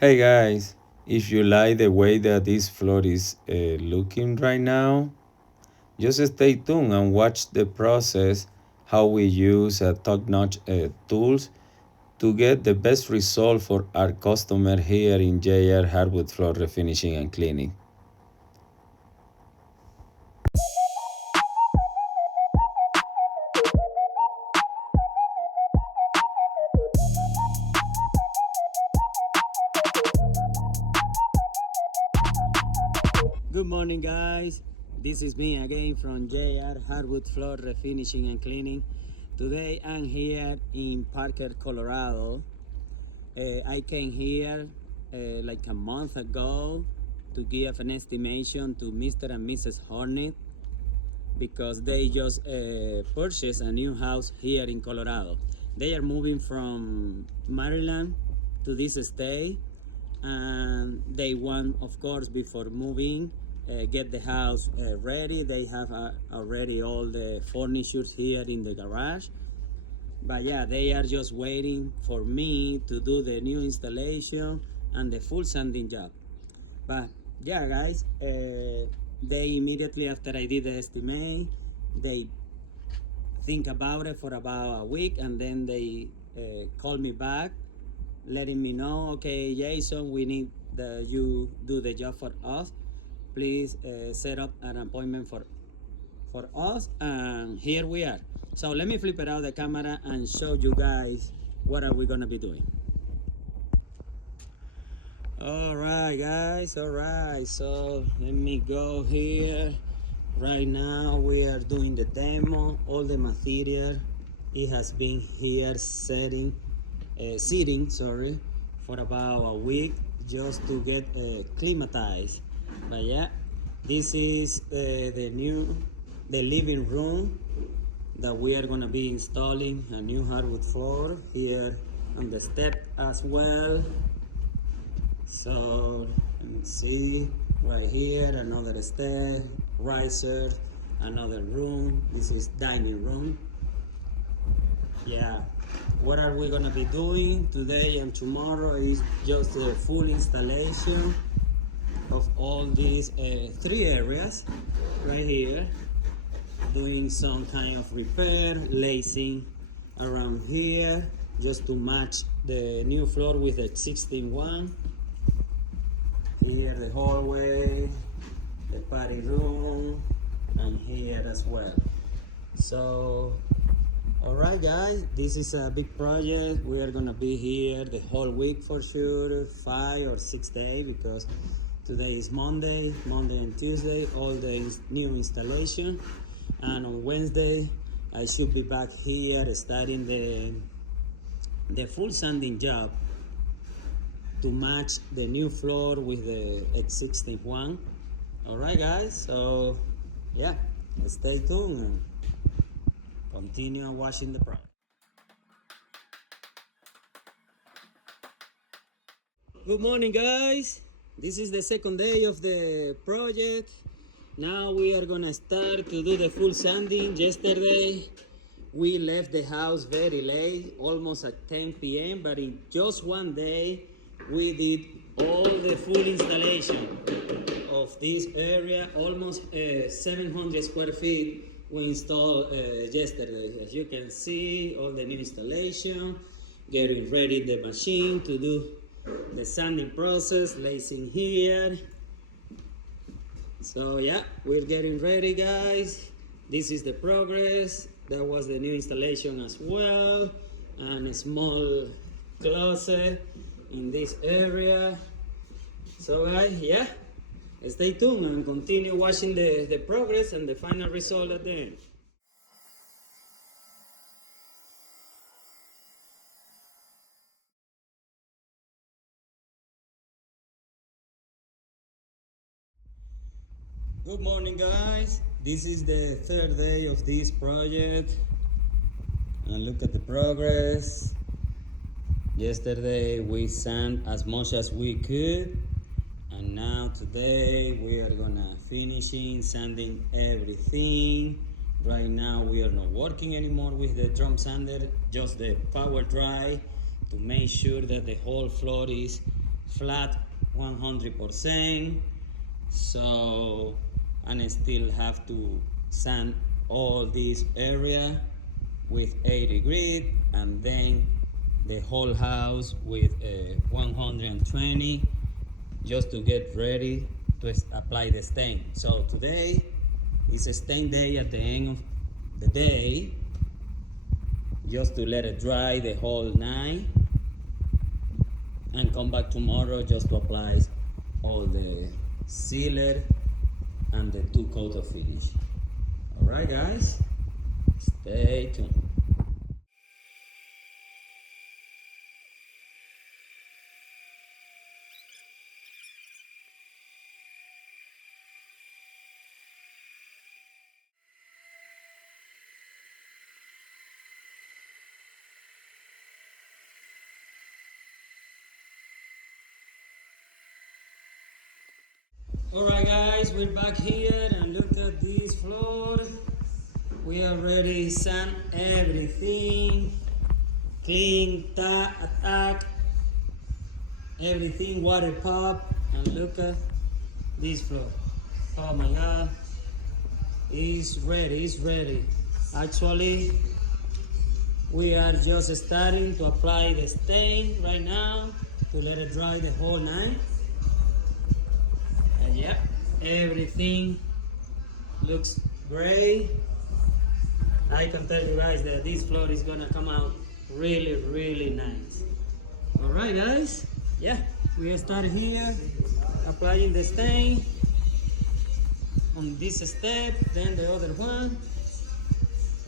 Hey guys, if you like the way that this floor is looking right now, just stay tuned and watch the process how we use top-notch tools to get the best result for our customer here in J.R. Hardwood Floor Refinishing and Cleaning. Good morning, guys. This is me again from J.R.Hardwoodfloor Refinishing and Cleaning. Today I'm here in Parker, Colorado. I came here like a month ago to give an estimation to Mr. and Mrs. Hornet because they just purchased a new house here in Colorado. They are moving from Maryland to this state, and they want, of course, before moving, get the house ready. They have already all the furniture here in the garage, but yeah, they are just waiting for me to do the new installation and the full sanding job. But yeah, guys, they immediately after I did the estimate, they think about it for about a week, and then they call me back letting me know, okay, Jason, we need you do the job for us. Please set up an appointment for us, and here we are. So let me flip it out the camera and show you guys what are we gonna be doing. All right, guys. All right. So let me go here. Right now we are doing the demo. All the material it has been here sitting, sorry, for about a week just to get climatized. But yeah, this is the living room that we are gonna be installing a new hardwood floor here on the step as well. So let me see right here, another step, riser, another room. This is dining room. Yeah, what are we gonna be doing today and tomorrow is just a full installation of all these three areas right here, doing some kind of repair, lacing around here just to match the new floor with the existing one. Here the hallway, the party room, and here as well. So alright guys, this is a big project. We are gonna be here the whole week for sure, 5 or 6 days, because today is Monday and Tuesday, all the new installation, and on Wednesday I should be back here starting the full sanding job to match the new floor with the existing one. Alright guys, so yeah, stay tuned and continue watching the project. Good morning guys, this is the second day of the project. Now we are gonna start to do the full sanding. Yesterday we left the house very late, almost at 10 p.m. but in just one day we did all the full installation of this area, almost 700 square feet we installed yesterday. As you can see, all the new installation, getting ready the machine to do the sanding process, lacing here. So yeah, we're getting ready guys. This is the progress. That was the new installation as well, and a small closet in this area. So guys, yeah, stay tuned and continue watching the progress and the final result at the end. Good morning guys, this is the third day of this project, and look at the progress. Yesterday we sand as much as we could, and now today we are gonna finishing sanding everything. Right now we are not working anymore with the drum sander, just the power dry to make sure that the whole floor is flat 100%. So, and I still have to sand all this area with 80 grit, and then the whole house with 120, just to get ready to apply the stain. So today is a stain day. At the end of the day, just to let it dry the whole night, and come back tomorrow just to apply all the sealer and the 2 coat of finish. Alright guys, stay tuned. Alright guys, we're back here and look at this floor. We already sand everything, clean, attack, everything water pop, and look at this floor. Oh my god, it's ready. Actually, we are just starting to apply the stain right now to let it dry the whole night. And yeah, everything looks great. I can tell you guys that this floor is gonna come out really nice. Alright guys, yeah, we start here applying the stain on this step, then the other one.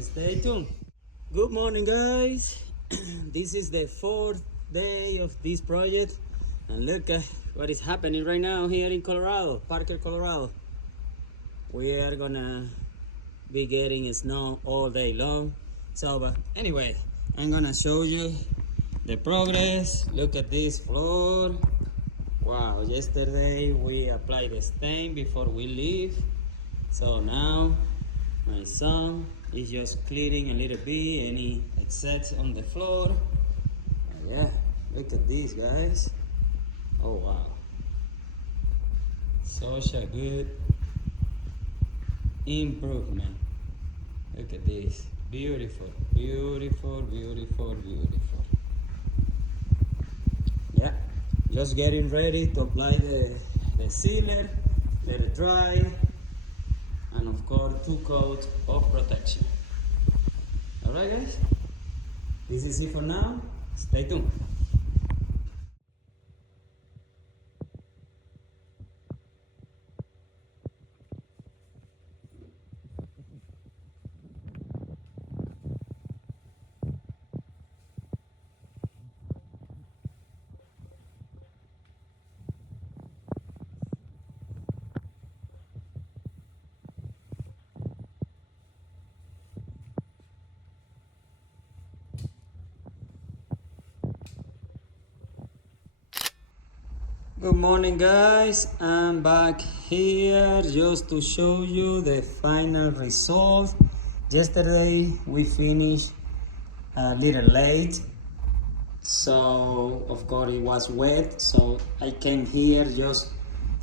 Stay tuned. Good morning guys. This is the 4th day of this project, and look at what is happening right now here in Colorado, Parker, Colorado. We are gonna be getting snow all day long. So, but anyway, I'm gonna show you the progress. Look at this floor. Wow, yesterday we applied the stain before we leave. So now my son is just clearing a little bit any excess on the floor. Yeah, look at this guys. Oh wow, such a good improvement. Look at this, beautiful. Yeah, just getting ready to apply the sealer, let it dry, and of course 2 coats of protection. Alright guys, this is it for now. Stay tuned. Good morning guys, I'm back here just to show you the final result. Yesterday we finished a little late, so of course it was wet, so I came here just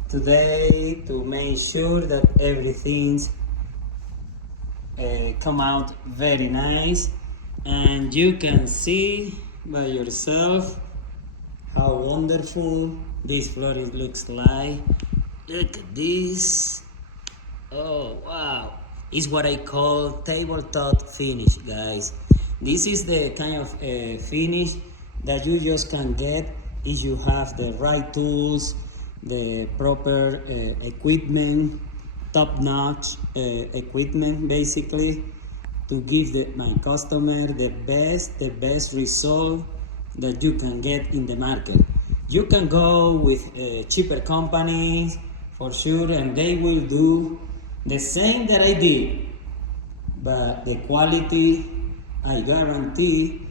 today to make sure that everything's come out very nice, and you can see by yourself how wonderful this floor looks like. Look at this. Oh wow, it's what I call tabletop finish guys. This is the kind of finish that you just can get if you have the right tools, the proper equipment, top-notch equipment basically, to give my customer the best result that you can get in the market. You can go with cheaper companies for sure, and they will do the same that I did, but the quality, I guarantee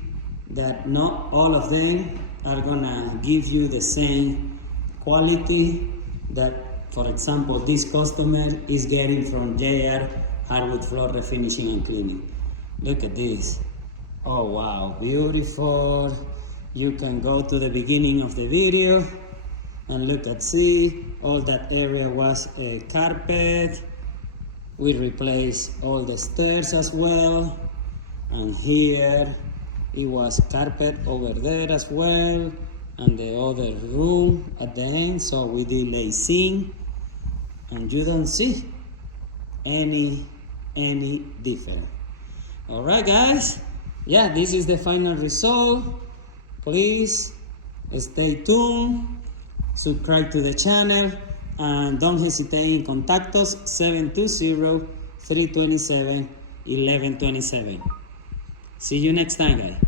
that not all of them are gonna give you the same quality that, for example, this customer is getting from J.R.Hardwoodfloor Refinishing and Cleaning. Look at this. Oh wow, beautiful. You can go to the beginning of the video And look at, see, all that area was a carpet. We replaced all the stairs as well, and here it was carpet over there as well, and the other room at the end. So we did lacing, and you don't see any different. All right, guys. Yeah, this is the final result. Please stay tuned, subscribe to the channel, and don't hesitate in contact us 720-327-1127. See you next time, guys.